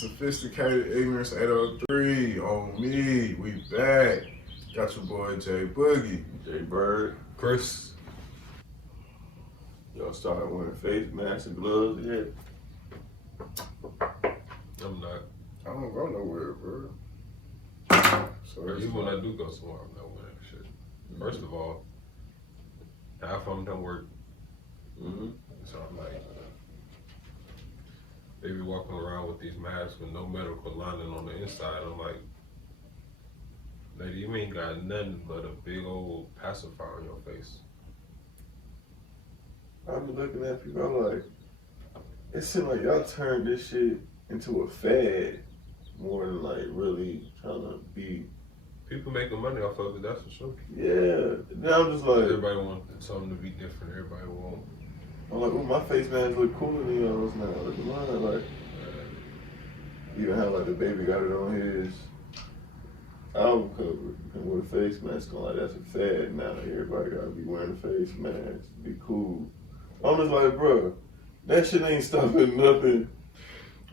Sophisticated Ignorance 803 on me. We back. Got your boy Jay Boogie. Jay Bird, Chris. Y'all started wearing face masks and gloves yet? I'm not. I don't go nowhere, bro. So Or even when I do go somewhere, I'm not wearing shit. First of all, half of them don't work. So I'm like, they be walking around with these masks with no medical lining on the inside. I'm like, lady, you ain't got nothing but a big old pacifier on your face. I'm looking at people, I'm like, it seems like y'all turned this shit into a fad more than like really trying to be. People making money off of it, that's for sure. Yeah. Now I'm just like, Everybody wants something to be different. Everybody want. I'm like, oh, my face mask look cooler than yours now. Look at mine. Like, even how like the baby got it on his album cover and with a face mask on, like that's a fad now. Everybody gotta be wearing a face mask, be cool. I'm just like, bro, that shit ain't stopping nothing.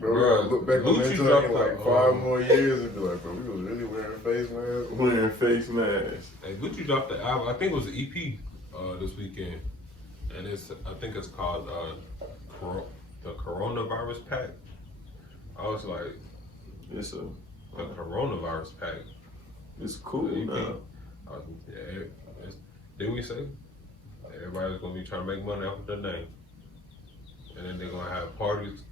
Bro, we gotta look back on Gucci that joint dropped in like the, 5 more years and be like, bro, we was really wearing face masks. Wearing face masks. Hey, Gucci dropped the album. I think it was an EP this weekend, and I think it's called the Coronavirus Pack. I was like, It's the Coronavirus Pack. it's cool The EP. now. Didn't we say everybody's gonna be trying to make money off of their name, and then they're gonna have parties.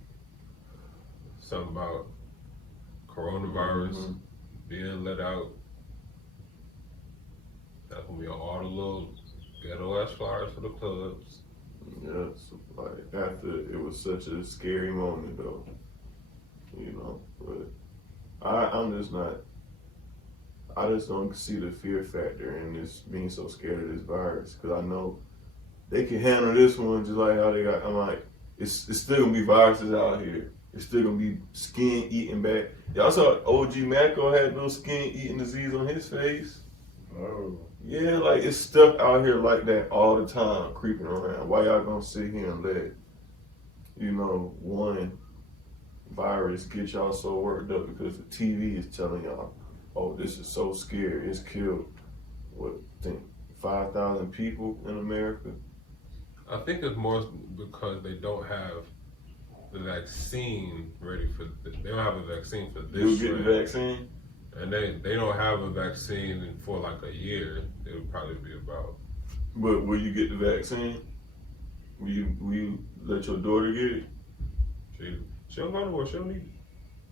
Something about coronavirus being let out. That's gonna be on all the little ghetto ass flyers for the clubs. Yeah, so like after it was such a scary moment though, you know. But I'm just not. I just don't see the fear factor in this being so scared of this virus because I know they can handle this one just like how they got. I'm like, it's still gonna be viruses out here. It's still gonna be skin eating back. Y'all saw OG Macko had no skin eating disease on his face. Oh. Yeah, like it's stuff out here like that all the time creeping around. Why y'all gonna sit here and let, one virus get y'all so worked up because the TV is telling y'all, oh, this is so scary. It's killed, 5,000 people in America? I think it's more because they don't have the vaccine ready for. They don't have a vaccine for this. You'll get the vaccine? And they don't have a vaccine for like a year. It would probably be about. But will you get the vaccine? Will you let your daughter get it? She don't go nowhere. She don't need it.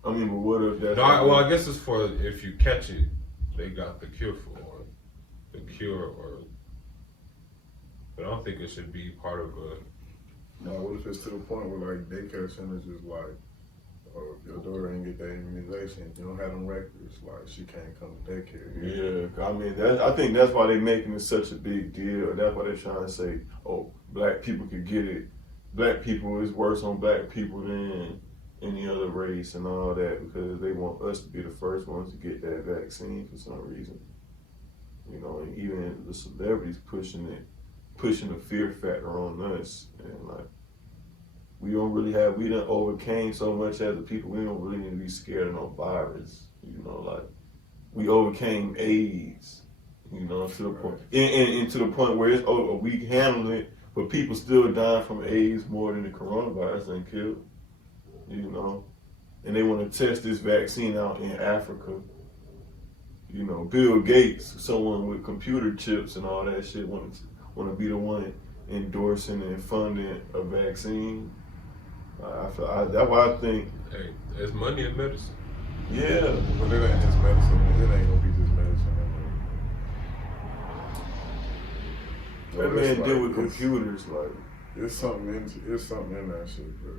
I mean, but what if that's... No, I guess it's for if you catch it, they got the cure for it. The cure but I don't think it should be part of a... Now, what if it's to the point where like daycare centers is like, oh, if your daughter ain't get that immunization, you don't have them records, like she can't come to daycare. Yeah, I mean, I think that's why they're making it such a big deal. That's why they're trying to say, oh, black people could get it. Black people is worse on black people than any other race and all that because they want us to be the first ones to get that vaccine for some reason. And even the celebrities pushing the fear factor on us. And like, we done overcame so much as a people, we don't really need to be scared of no virus. Like, we overcame AIDS, to the point, and to the point where it's, we handle it, but people still dying from AIDS more than the coronavirus and killed, and they want to test this vaccine out in Africa. Bill Gates, someone with computer chips and all that shit, want to be the one endorsing and funding a vaccine. That's why I think. Hey, there's money in medicine. Yeah. But it ain't just medicine. It ain't gonna be just medicine. That man deal with computers, like. It's something in that shit, bro.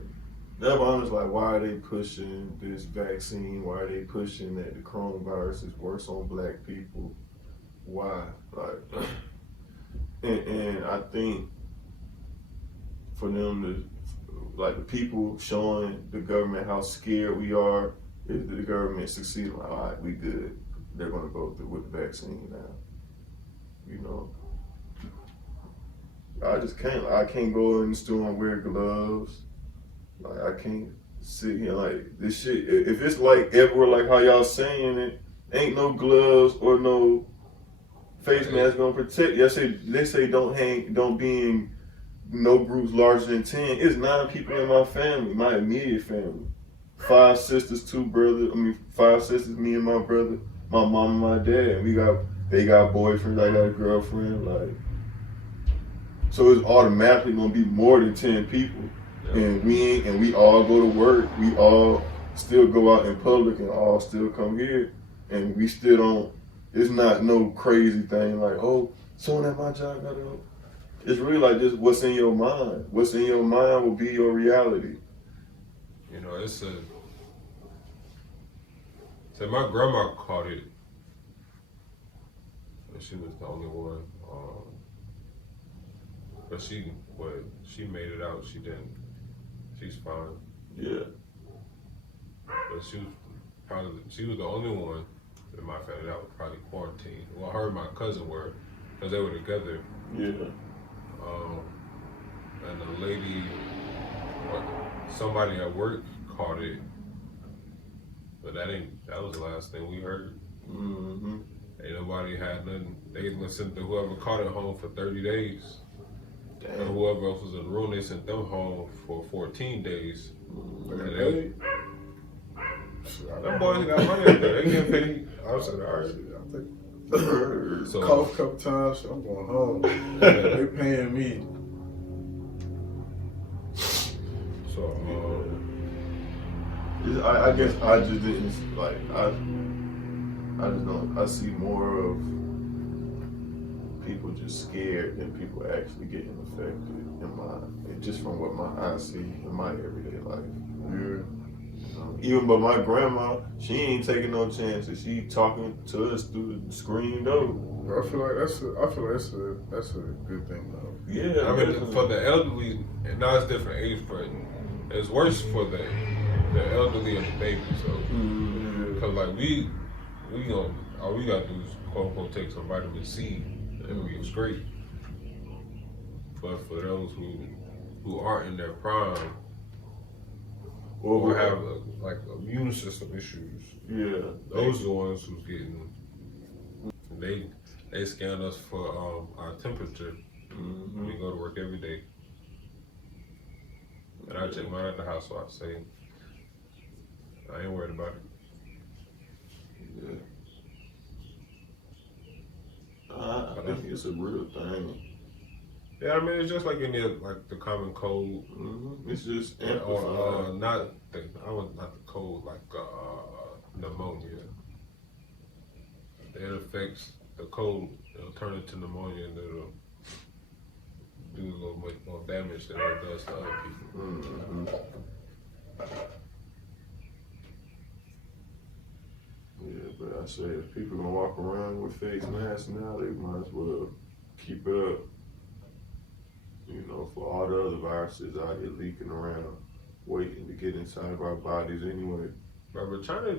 That's why I'm just like, why are they pushing this vaccine? Why are they pushing that the coronavirus is worse on black people? Why? Like, and I think for them to, like, the people showing the government how scared we are, if the government succeeds, like, all right, we good. They're gonna go through with the vaccine now. I just can't. Like, I can't go in the store and wear gloves. Like, I can't sit here like this shit. If it's like everywhere, like how y'all saying it, ain't no gloves or no face mask gonna protect you. They say don't be in no groups larger than 10. It's 9 people in my family, my immediate family. 5 sisters, 2 brothers. 5 sisters, me and my brother, my mom and my dad. They got boyfriends, I got a girlfriend, like. So it's automatically gonna be more than 10 people. Yeah. And we all go to work. We all still go out in public and all still come here. And we still don't, it's not no crazy thing like, oh, someone at my job got to. It's really like just what's in your mind. What's in your mind will be your reality. You know, so my grandma caught it. And she was the only one. But she made it out. She didn't. She's fine. Yeah. But she was the only one in my family that was probably quarantined. Well, her and my cousin were, because they were together. Yeah. And the lady, somebody at work caught it, but that was the last thing we heard. Mm-hmm. Ain't nobody had nothing. They sent whoever caught it home for 30 days. Damn. And whoever else was in the room, they sent them home for 14 days. Them boys got money up there. They get paid. I was like, all right. So, cough a couple times, I'm going home. They paying me. So, I guess I just didn't like. I just don't. I see more of people just scared than people actually getting affected. Just from what my eyes see in my everyday life. Yeah. Even but my grandma, she ain't taking no chances. She talking to us through the screen though. I feel like that's a good thing though. Yeah, I mean, for the elderly, and now it's different age, but it's worse for the elderly and the babies. So, because like we gonna all we gotta do is quote unquote take some vitamin C and we straight. But for those who aren't in their prime, or have immune system issues, yeah, those are the ones who's getting. They scan us for our temperature. Mm-hmm. We go to work every day, and I check mine at the house. So I say, I ain't worried about it. Yeah. I think it's a real thing. Yeah, I mean it's just like any like the common cold. Mm-hmm. It's just or not the cold, like pneumonia. It affects the cold. It'll turn into pneumonia and it'll do a little bit more damage than it does to other people. Mm-hmm. Yeah, but I say if people gonna walk around with face masks now, they might as well keep it up. You know, for all the other viruses out here leaking around, waiting to get inside of our bodies anyway. But China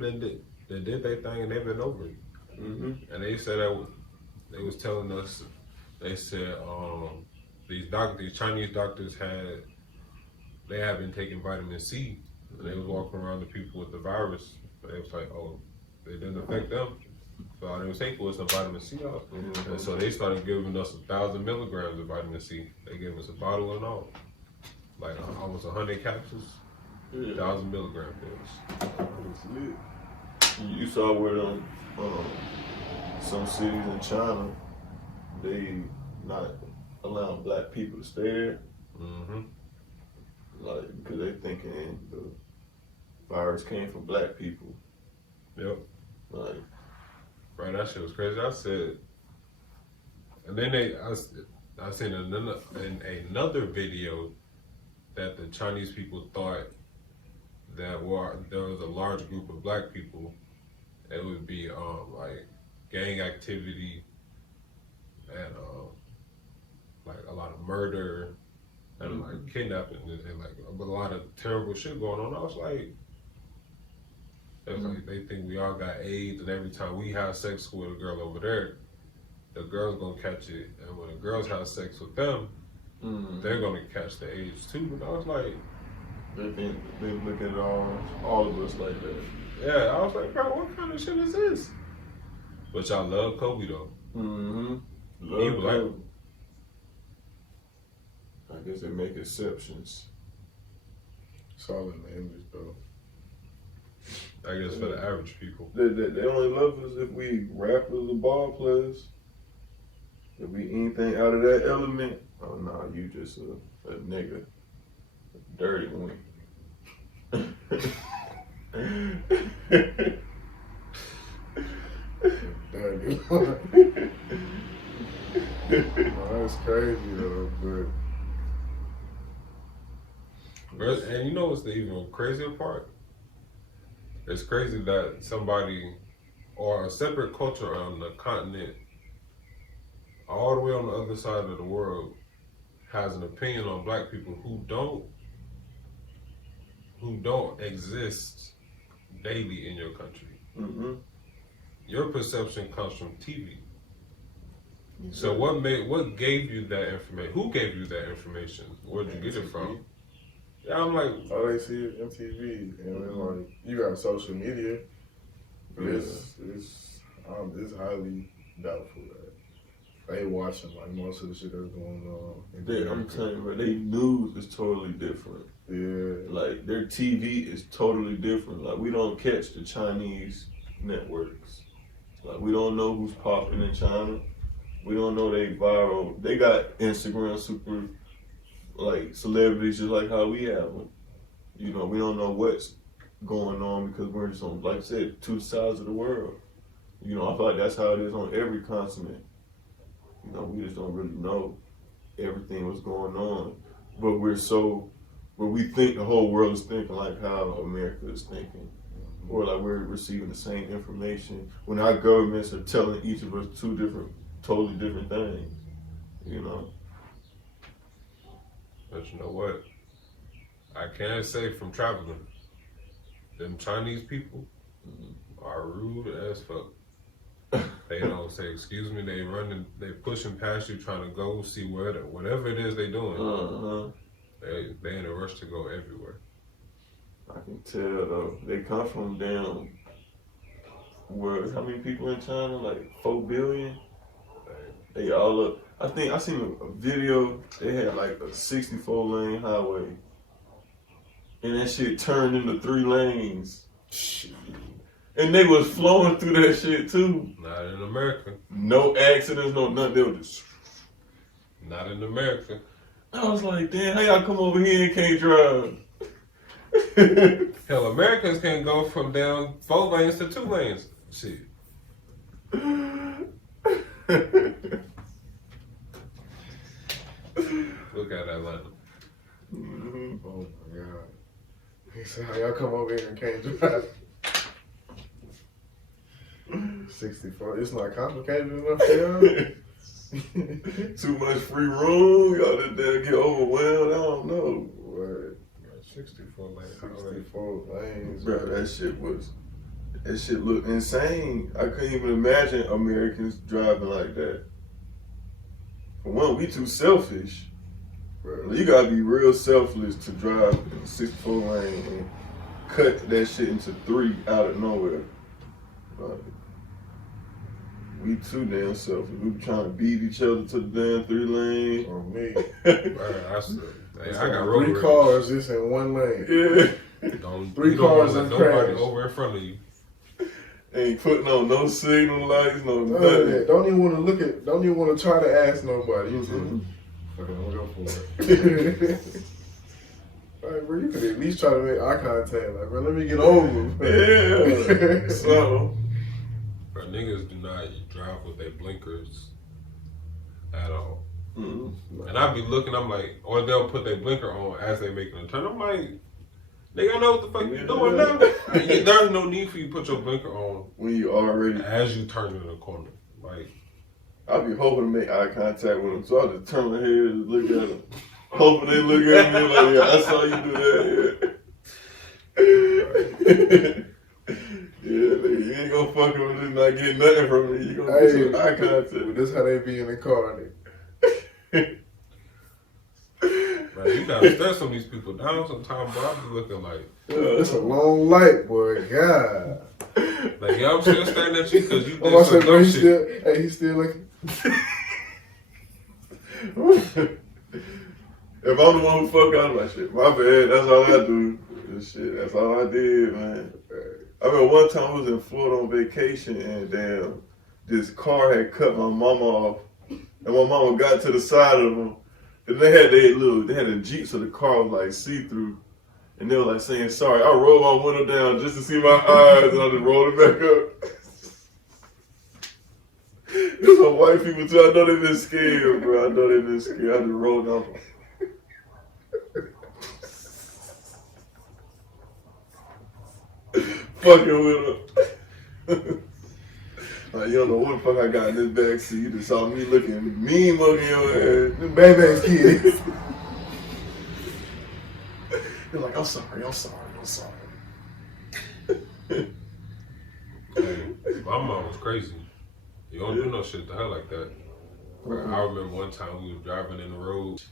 did their thing and they've been over it. Mm-hmm. And they said that they was telling us, they said these Chinese doctors have been taking vitamin C, and they was walking around the people with the virus. They was like, oh, it didn't affect them. So all they was taking was some vitamin C off. Mm-hmm. And so they started giving us 1,000 milligrams of vitamin C. They gave us a bottle and all, like almost 100 capsules, 1,000 milligram pills. You saw where some cities in China, they not allowing black people to stay there. Mm-hmm. Like, because they thinking the virus came from black people. Yep. Like, right, that shit was crazy. I said, and then I seen another video that the Chinese people thought that there was a large group of black people. It would be like gang activity and like a lot of murder and like kidnapping and like a lot of terrible shit going on. I was like, like they think we all got AIDS, and every time we have sex with a girl over there, the girl's gonna catch it, and when the girls have sex with them, they're gonna catch the AIDS too. But I was like, They look at all of us like that. Yeah, I was like, bro, what kind of shit is this? But y'all love Kobe though. Mm-hmm. He black. I guess they make exceptions. Solid image though. I guess for the average people. They only love us if we rappers or ball players. If we anything out of that element, oh no, you just a nigga. A dirty one. Dirty. That's crazy though, And you know what's the even crazier part? It's crazy that somebody or a separate culture on the continent, all the way on the other side of the world, has an opinion on black people who don't exist daily in your country. Mm-hmm. Your perception comes from TV. So what gave you that information? Who gave you that information? Where'd you get it from? Yeah, I'm like, oh, they see it MTV, and then like you got social media, but it's highly doubtful that they watching like most of the shit that's going on. I'm telling you, bro, their news is totally different. Yeah, Like their TV is totally different. Like we don't catch the Chinese networks. Like we don't know who's popping in China. We don't know they viral. They got Instagram super like celebrities just like how we have them. You know, we don't know what's going on because we're just on, like I said, two sides of the world. You know, I feel like that's how it is on every continent. You know, we just don't really know everything what's going on. But we think the whole world is thinking like how America is thinking. Or like we're receiving the same information when our governments are telling each of us totally different things. You know? but you know what? I can say from traveling, them Chinese people are rude as fuck. They don't say excuse me. They pushing past you, trying to go see whatever it is they doing. Uh-huh. They in a rush to go everywhere. I can tell though. They come from damn. How many people in China? Like 4 billion. They all up. I think I seen a video. They had like a 64-lane highway, and that shit turned into 3 lanes. And they was flowing through that shit too. Not in America. No accidents, no nothing. They were just. Not in America. I was like, damn, how y'all come over here and can't drive? Hell, Americans can go from down 4 lanes to 2 lanes. Shit. Look at Atlanta. Mm-hmm. oh my god. He said, how y'all come over here and can't drive? 64. It's not complicated enough for y'all. Too much free room. Y'all just there get overwhelmed. I don't know. What? 64 lanes. 64 lanes. Bro, that shit looked insane. I couldn't even imagine Americans driving like that. For one, we too selfish. Bro. You gotta be real selfless to drive a 64 lane and cut that shit into 3 out of nowhere. Like, we too damn selfish. We trying to beat each other to the damn 3 lanes. On me. I got road 3 rage. cars just in 1 lane. Yeah. Don't 3 you don't cars wanna and let nobody crash. over in front of you. Ain't putting on no signal lights, no None of nothing. that. Don't even want to try to ask nobody. You Mm-hmm. fucking I'm gonna go for it. Like, bro, you could at least try to make eye contact. Like, bro, let me get over. Yeah. So. But niggas do not drive with their blinkers at all. Mm-hmm. And I be looking, I'm like, or they'll put their blinker on as they making a turn. I'm like, nigga, I know what the fuck you doing now. There's no need for you to put your blinker on When you already, as you turn in the corner. Like, I be hoping to make eye contact with them, so I just turn my head and look at them, hoping they look at me like, yeah, I saw you do that. Yeah, nigga, you ain't gonna fuck with me and not get nothing from me. You gonna get some eye contact. This how they be in the car. man, Man, you gotta stare some of these people down sometimes, bro. I be looking like, It's a long light, boy. God. like, yeah, I'm still staring at you because you Oh, I did said, some bro, dumb he's shit. still, hey, he's still looking. If I'm the one who fuck out of my shit, my bad. That's all I do. Shit, that's all I did, man. I remember one time I was in Florida on vacation and damn, this car had cut my mama off, and my mama got to the side of them, and they had a Jeep, so the car was like see through, and they were like saying sorry. I rolled my window down just to see my eyes, and I just rolled it back up. There's some white people too. I know they been scared, bro. I know they been scared. I just rolled down. Fucking with them. Like, you don't know what the fuck I got in this back seat. You just saw me looking mean mugging your ass. The baby's kids. They're like, I'm sorry. My mom was crazy. You don't do no shit to her like that. I remember one time we were driving in the road.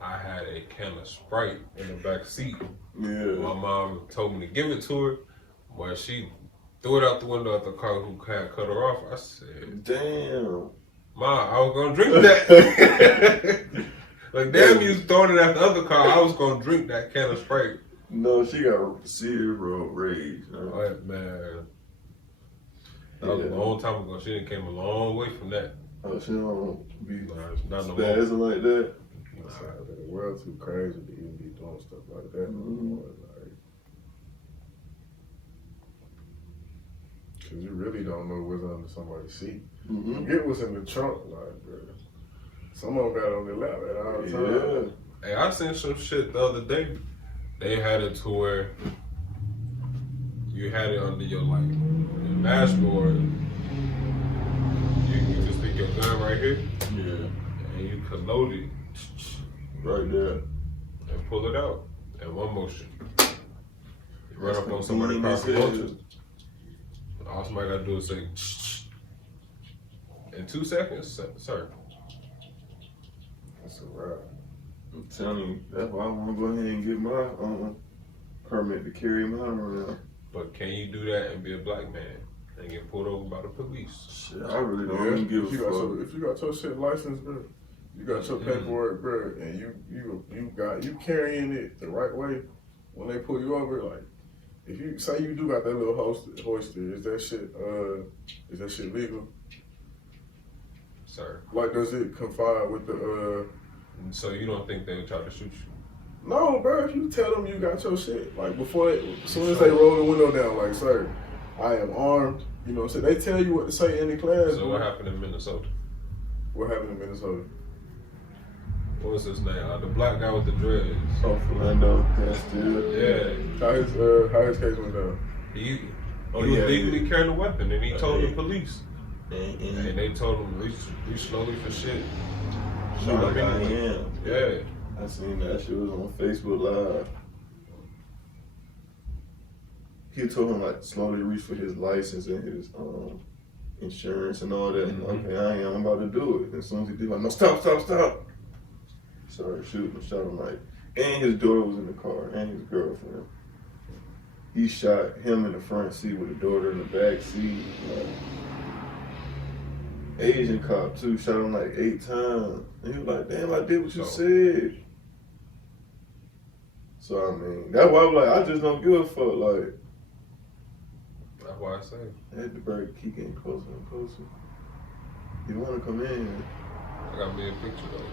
I had a can of Sprite in the back seat. Yeah. My mom told me to give it to her, but she threw it out the window of the car who had cut her off. I said, Damn. Ma, I was gonna drink that. Like, damn, you was throwing it at the other car. I was gonna drink that can of Sprite. No, she got serious road rage. Like, man. That was a long time ago. She done came a long way from that. Oh, she don't be Not no more. spazzing like that. The world's too crazy to even be doing stuff like that. Like, cause you really don't know what's under somebody's seat. Mm-hmm. You get what's in the trunk, like, bro. Someone got on their lap at all times. Hey, I seen some shit the other day. They had it to where you had it under your dashboard. You can just stick your gun right here, Yeah. and you could load it Right there. and pull it out in one motion. You run up on somebody That's across the the thing. motion. All somebody gotta do is say, in 2 seconds, sir. That's a wrap. I'm telling you, that's why I want to go ahead and get my permit to carry mine around. But can you do that and be a black man and get pulled over by the police? Shit, I really don't Yeah, even give if you a got fuck. if you got your shit licensed, bro, you got your paperwork, bro, and you carrying it the right way. When they pull you over, like, if you say you do got that little hoister, is that shit legal? Sir. Like, does it confide with the So you don't think they would try to shoot you? No, bro. If you tell them you got your shit, like as soon as they roll the window down, like, sir, I am armed. You know what I'm saying? They tell you what to say in the class. So what happened in Minnesota? What happened in Minnesota? What was his name? The black guy with the dreads. Oh, Fernando Castillo. Yeah. How his case went down? He Oh, was yeah, legally yeah. carrying a weapon, and he told Yeah. the police. And they told him reach slowly for shit. She like, I am. Yeah. I seen that shit was on Facebook Live. He told him like slowly reach for his license and his insurance and all that. Mhm. Okay, I am. I'm about to do it. And as soon as he did, like, no, stop. Started shooting, shot him like, and his daughter was in the car, and his girlfriend. He shot him in the front seat with the daughter in the back seat. Like, Asian cop too, shot him like 8 times. And he was like, damn, I did what you said. So I mean, that's why I'm like, I just don't give a fuck. Like, That's why I say. I had the bird keep getting closer and closer. You want to come in? I got me a picture though.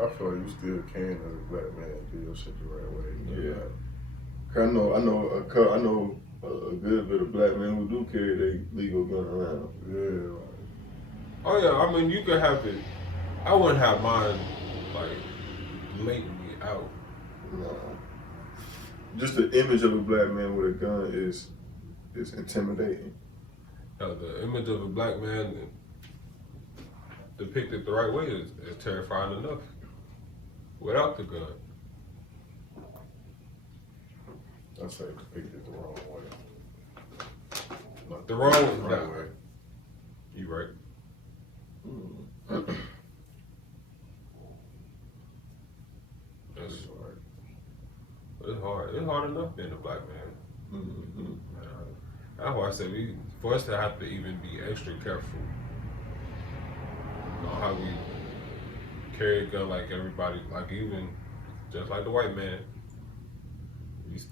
I feel like you still can as a black man do your shit the right way. Yeah. Cause I know a good bit of black men who do carry their legal gun around. Yeah. Oh yeah, I mean you could have it. I wouldn't have mine like blatantly out. No. Just the image of a black man with a gun is intimidating. The image of a black man depicted the right way is terrifying enough. Without the gun. I say depicted the wrong way. Not The wrong way. the right way. You right. hard. It's hard enough being a black man. Mm-hmm. That's why I said for us to have to even be extra careful on how we carry a gun like everybody, like even just like the white man.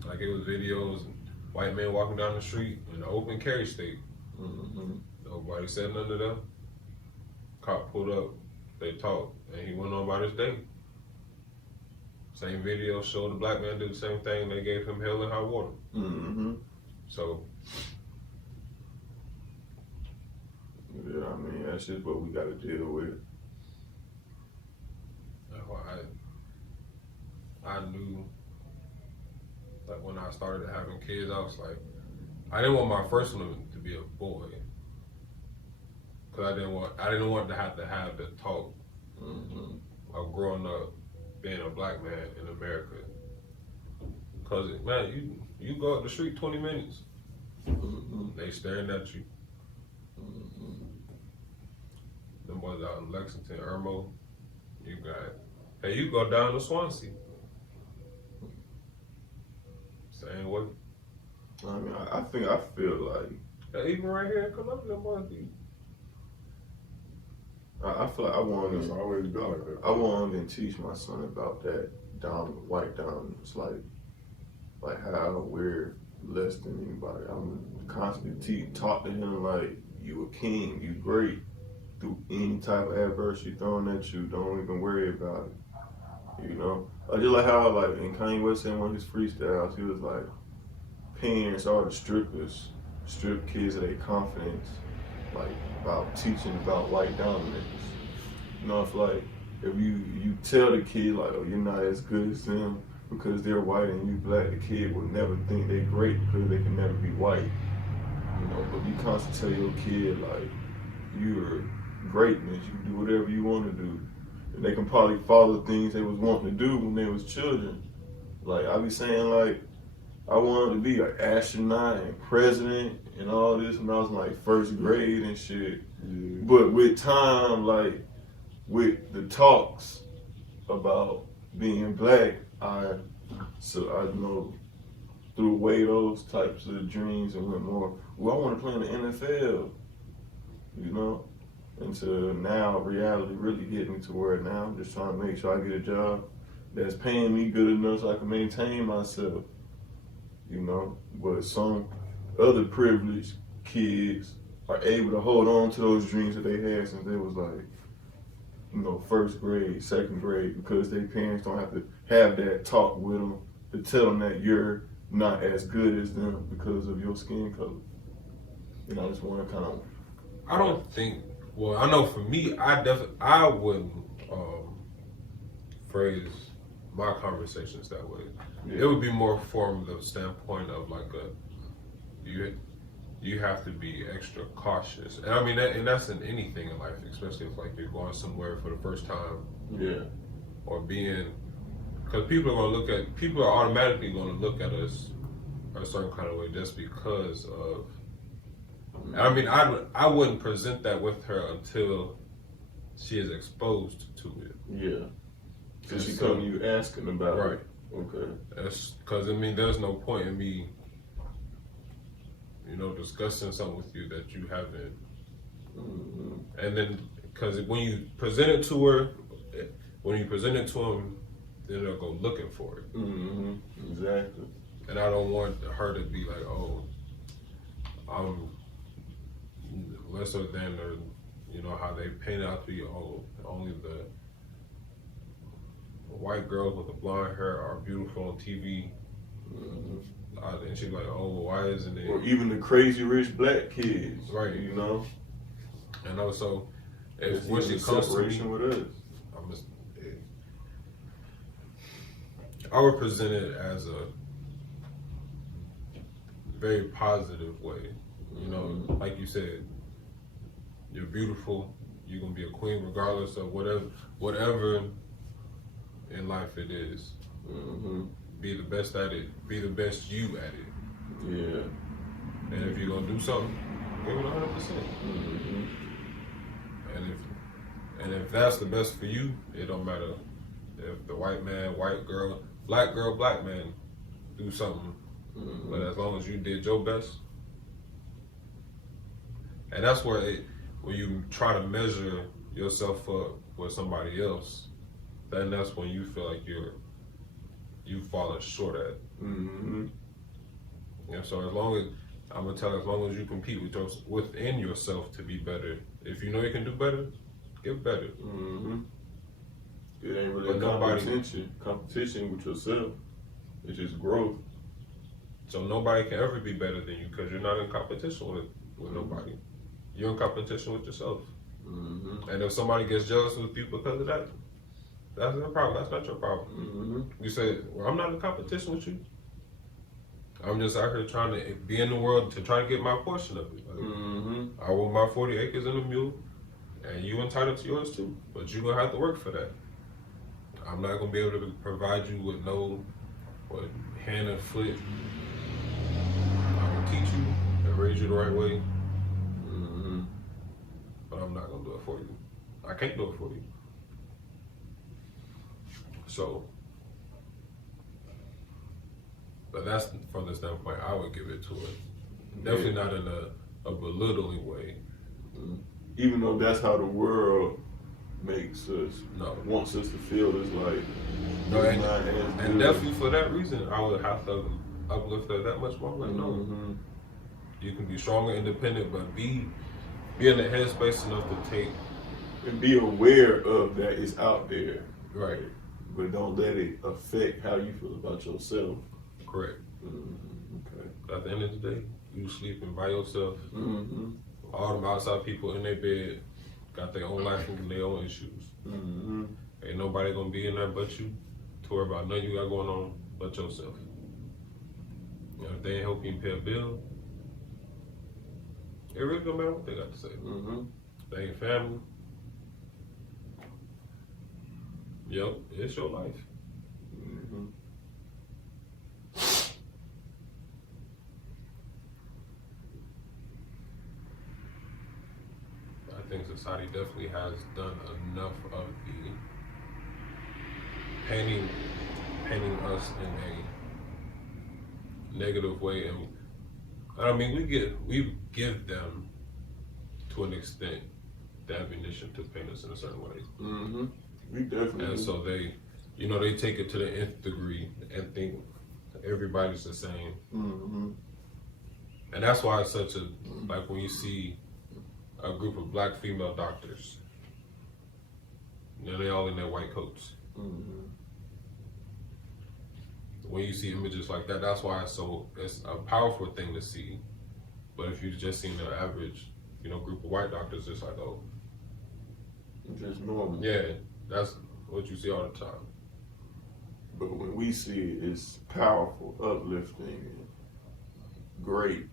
Like it was videos, white men walking down the street in the open carry state. Mm-hmm. Nobody said nothing to them. Cop pulled up, they talked, and he went on about his day. Same video showed the black man do the same thing. They gave him hell and high water. Mm-hmm. So yeah, I mean that's just what we got to deal with. that's why I knew, like when I started having kids, I was like, I didn't want my first one to be a boy, cause I didn't want to have the talk Mm-hmm. of growing up being a black man in America. Cause man, you go up the street 20 minutes, Mm-hmm. they staring at you. Mm-hmm. Them boys out in Lexington, Irmo, you got, hey, you go down to Swansea. Same way. I mean, I feel like Hey, even right here in Columbia, them boys be. I feel like I want It's to. always been like that. I want to teach my son about that white dominance, like how we're less than anybody. I'm constantly taught to him like you a king, you great. Through any type of adversity thrown at you, don't even worry about it. You know, just like how like in Kanye West in one of his freestyles, he was like, parents are the strippers, strip kids of their confidence, like about teaching about white dominance. You know, if like if you tell the kid like, oh, you're not as good as them because they're white and you black, the kid will never think they're great because they can never be white. You know, but you constantly tell your kid like, you're greatness, you can do whatever you want to do. And they can probably follow things they was wanting to do when they was children. Like I be saying like, I wanted to be an astronaut and president and all this when I was in like first grade and shit. Yeah. But with time, like with the talks about being black, I know threw away those types of dreams and went more, well, I want to play in the NFL, you know? Until now, reality really hit me to where now I'm just trying to make sure I get a job that's paying me good enough so I can maintain myself, you know? But some other privileged kids are able to hold on to those dreams that they had since they was like, you know, first grade, second grade, because their parents don't have to have that talk with them to tell them that you're not as good as them because of your skin color. You know, I just want to kind of. I don't think. Well, I know for me, I wouldn't phrase my conversations that way. Yeah. It would be more from the standpoint of like you have to be extra cautious, and I mean and that's in anything in life, especially if like you're going somewhere for the first time. Yeah. Or being, because people are automatically going to look at us a certain kind of way just because of. I mean, I wouldn't present that with her until she is exposed to it. Yeah. So she come to you asking about Right. it. Okay. That's because I mean, there's no point in me, you know, discussing something with you that you haven't. Mm-hmm. And then, because when you present it to her, when you present it to him, then they'll go looking for it. Mm-hmm. Exactly. And I don't want her to be like, oh, I'm lesser than, or you know how they paint it out to be. Oh, only the white girls with the blonde hair are beautiful on TV. Mm-hmm. And she's like, oh, why isn't it? Or even the crazy rich black kids. Right. You know. And also, if There's when she even comes to me, separation with us. I would present it as a very positive way. You know, like you said, you're beautiful. You're gonna be a queen regardless of whatever in life it is. Mm-hmm. Be the best at it. Be the best you at it. Yeah. And if you're gonna do something, give it 100%. Mm-hmm. And if that's the best for you, it don't matter if the white man, white girl, black man, do something. Mm-hmm. But as long as you did your best, and that's where when you try to measure yourself up with somebody else, then that's when you feel like you've fallen short at. Mm-hmm. Yeah. So as long as I'm gonna tell you, as long as you compete within yourself to be better, if you know you can do better, get better. Mm-hmm. It ain't really But competition with yourself. It's just growth. So nobody can ever be better than you because you're not in competition with nobody. You're in competition with yourself. Mm-hmm. And if somebody gets jealous with you because of that, that's their problem. That's not your problem. Mm-hmm. You say, well, I'm not in competition with you. I'm just out here trying to be in the world to try to get my portion of it. Like, Mm-hmm. I want my 40 acres and a mule, and you entitled to yours too. But you're going to have to work for that. I'm not going to be able to provide you with no hand and foot. I'm going to teach you and raise you the right way, Mm-hmm. but I'm not going to do it for you. I can't do it for you. So, but that's from the standpoint I would give it to it. Definitely not in a belittling way. Even though that's how the world makes us, No. wants us to feel, is like, No, you're and, not as and good. definitely for that reason, I would have to uplift her that much more. Like, no, Mm-hmm. you can be strong and independent, but be in the headspace enough to take. And be aware of that it's out there. Right. But don't let it affect how you feel about yourself. Correct. Mm-hmm. Okay. At the end of the day, you sleeping by yourself. Mm-hmm. All them outside people in their bed got their own life and their own issues. Mm-hmm. Ain't nobody gonna be in there but you to worry about nothing you got going on but yourself. You know, if they ain't help you pay a bill, it really don't matter what they got to say. Mm-hmm. They ain't family. Yep, it's your life. Mm-hmm. I think society definitely has done enough of the painting us in a negative way, and I mean we give them to an extent the ammunition to paint us in a certain way. Mm-hmm. We definitely. And do. so they take it to the nth degree and think everybody's the same. Mm-hmm. And that's why it's such a, like when you see a group of black female doctors, you know, they all in their white coats. Mm-hmm. When you see images like that, that's why it's a powerful thing to see. But if you've just seen the average, group of white doctors, it's like, oh, Just normal. yeah, that's what you see all the time. But when we see it, it's powerful, uplifting, and great.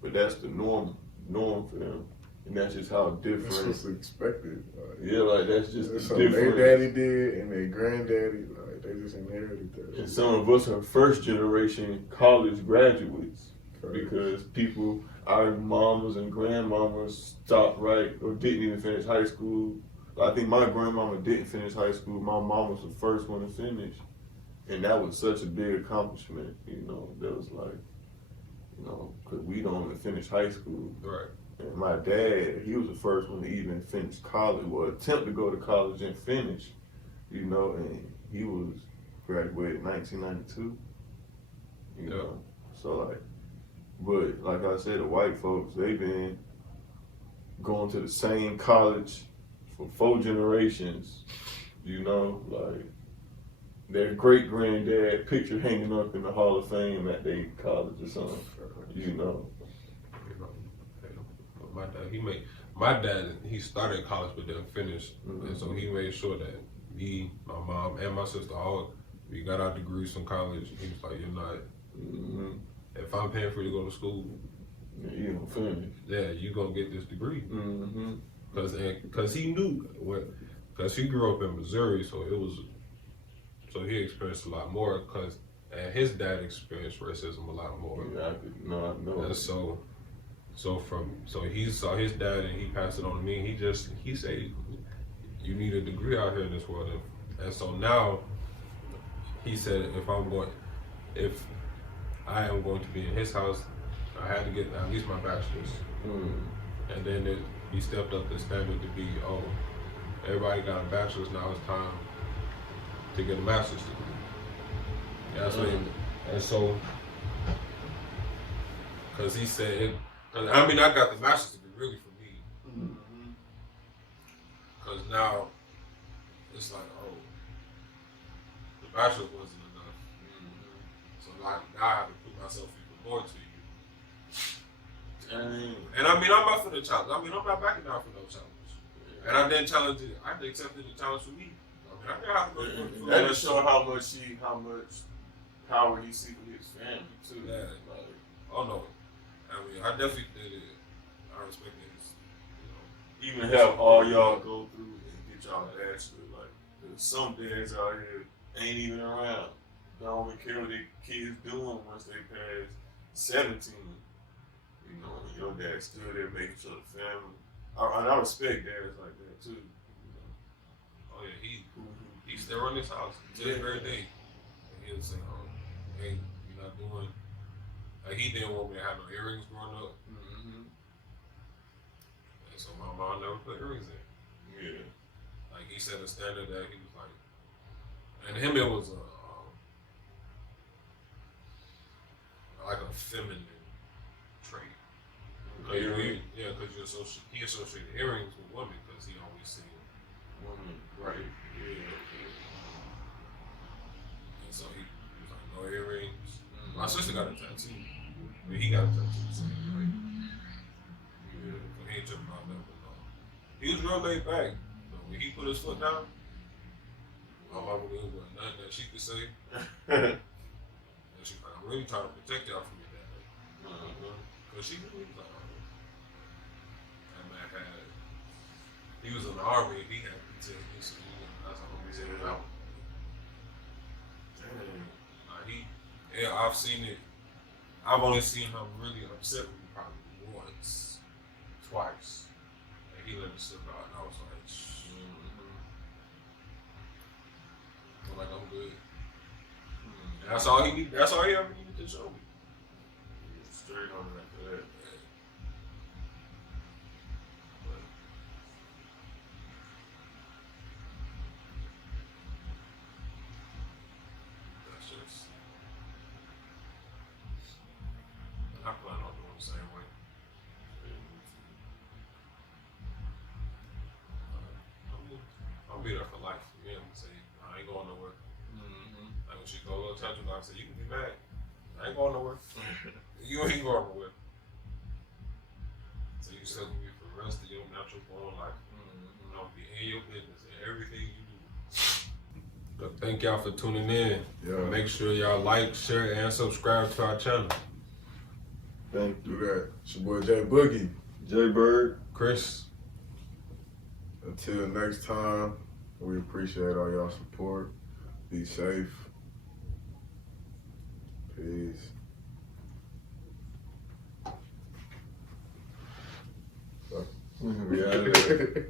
But that's the norm for them. And that's just how different. That's what's expected. Yeah, like that's just That's the something difference. their daddy did and their granddaddy, like they just inherited that. And some of us are first generation college graduates because our mamas and grandmamas stopped right or didn't even finish high school. I think my grandmama didn't finish high school. My mom was the first one to finish. And that was such a big accomplishment, that was like, because we don't even finish high school. Right. And my dad, he was the first one to even finish college, or attempt to go to college and finish, and he was graduated in 1992, Yeah. So but like I said, the white folks, they've been going to the same college for 4 generations, their great granddad picture hanging up in the Hall of Fame at their college or something, My dad, he started college but didn't finish, Mm-hmm. and so he made sure that me, my mom, and my sister we got our degrees from college. He was like, "You're not. Mm-hmm. If I'm paying for you to go to school, Yeah, you don't finish. yeah, you gonna get this degree." Mm-hmm. Because he knew because he grew up in Missouri, so he experienced a lot more. And his dad experienced racism a lot more. Yeah, I know. And so he saw his dad and he passed it on to me. He said, "You need a degree out here in this world." And so now he said, if I am going to be in his house. I had to get at least my bachelor's. And then he stepped up the standard to be, oh, everybody got a bachelor's, now it's time to get a master's degree. Yeah, that's what and so, because he said, I mean, I got the master's degree really for me. Because now, it's like, oh, the bachelor's wasn't enough. So now I have to put myself even more to you. And I mean, I'm up for the challenge. I mean, I'm not backing down for no challenge. And I didn't challenge it. I accepted the challenge for me. I mean, I didn't have to go that just show how much power he see for his family too. Yeah. Like, oh no. I mean, I definitely did it. I respect his, even have all y'all go through and get y'all bachelor. Like, there's some dads out here ain't even around. They don't even care what their kids doing once they pass 17. You know, your dad's still there making sure the family. I respect dads like that too. You know. oh yeah, he still run his house to this very day. And he'll say, oh, hey, you're not doing. Like he didn't want me to have no earrings growing up. And so my mom never put earrings in. Yeah. Like he set a standard that he was like, and him it was like a feminine trait. Yeah, because he associated earrings with women because he always seen Woman, right? Yeah. and so he was like no earrings. My sister got a tattoo. I mean, he got a tattoo the same way. Yeah, so he ain't tripping about that, but no. He was real laid back. But when he put his foot down, my mama wasn't nothing that she could say. And she was like, I'm really trying to protect y'all from your dad. Because she knew he was like, that man had, he was in the army, he had PTSD, so that's all he said about. Yeah, I've seen it. I've only seen him really upset with me probably once, twice. And he let me slip out, and I was like, I'm like, I'm good. And that's all he needed. That's all he ever needed to show me. Straight on after that. But that's just. I plan on doing the same way. I'll be there for life. You know what I'm saying? I ain't going nowhere. Like when she go a little touch, I say, you can be mad. I ain't going nowhere. You ain't going nowhere. So you still gonna be for the rest of your natural born life. I'll be in your business and everything you do. So thank y'all for tuning in. Yeah. Make sure y'all like, share, and subscribe to our channel. Thank you. Do that. It's your boy Jay Boogie. Jay Bird. Chris. Until next time, we appreciate all y'all support. Be safe. Peace. We out of there.